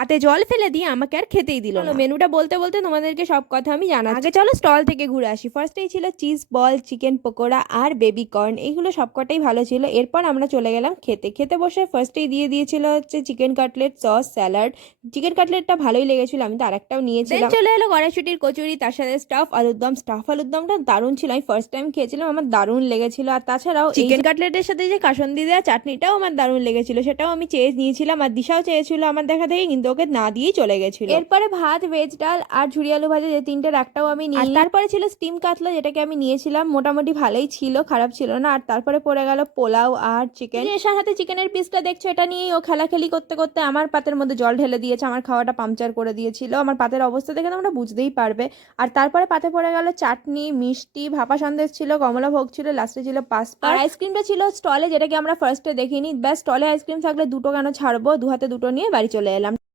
পাতে জল ফেলে দিয়ে আমাকে আর খেতেই দিল না। মেনুটা বলতে বলতে তোমাদেরকে সব কথা আমি জানাচ্ছি। আগে চলো স্টল থেকে ঘুরে আসি। ফার্স্টেই ছিল চিজ বল, চিকেন পকোড়া আর বেবি কর্ন, এইগুলো সবকটাই ভালো ছিল। এরপর আমরা চলে গেলাম খেতে। খেতে বসে ফার্স্টেই দিয়ে দিয়েছিল হচ্ছে chicken cutlet, sauce, salad. Chicken কাটলেটটা ভালোই লেগেছিল, আমি তো আরেকটাও নিয়েছিলাম। চলে এলো কড়াইশুটির কচুরি, তার সাথে স্টাফ আলুর দম। স্টাফ আলুর দমটা দারুণ ছিল, আমি ফার্স্ট টাইম খেয়েছিলাম, আমার দারুণ লেগেছিল। আর তাছাড়াও চিকেন কাটলেটের সাথে যে কাসন্দি দেওয়া চাটনিটাও আমার দারুণ লেগেছিল, সেটাও আমি চেয়ে নিয়েছিলাম। আর দিশাও চেয়েছিল আমার দেখা দেখি, কিন্তু ওকে না দিয়েই চলে গেছিল। এরপরে ভাত, ভেজ ডাল আর ঝুরি আলু ভাজা, যে তিনটের একটাও আমি নিই। আর তারপরে ছিল স্টিম কাতলা, যেটাকে আমি নিয়েছিলাম, মোটামুটি ভালোই ছিল, খারাপ ছিল না। আর তারপরে পড়ে গেল পোলাও আর চিকেন। এর সাথে চিকেনের পিসটা দেখছো, এটা নিয়েই ও খেলাখেলি করতে করতে আমার পাতের মধ্যে জল ঢেলে দিয়েছে, আমার খাওয়াটা পাংচার করে দিয়েছিল। আমার পাতের অবস্থা দেখে তোমরা বুঝতেই পারবে। আর তারপরে পাতে পড়ে গেল চাটনি, মিষ্টি, ভাপা সন্দেশ ছিল, কমলা ভোগ ছিল, লাস্টে ছিল পাস্তা। আর আইসক্রিমটা ছিল স্টলে, যেটাকে আমরা ফার্স্টে দেখিনি। ব্যাস, স্টলে আইসক্রিম থাকলে দুটো কেন ছাড়বো, দু হাতে দুটো নিয়ে বাড়ি চলে এলাম।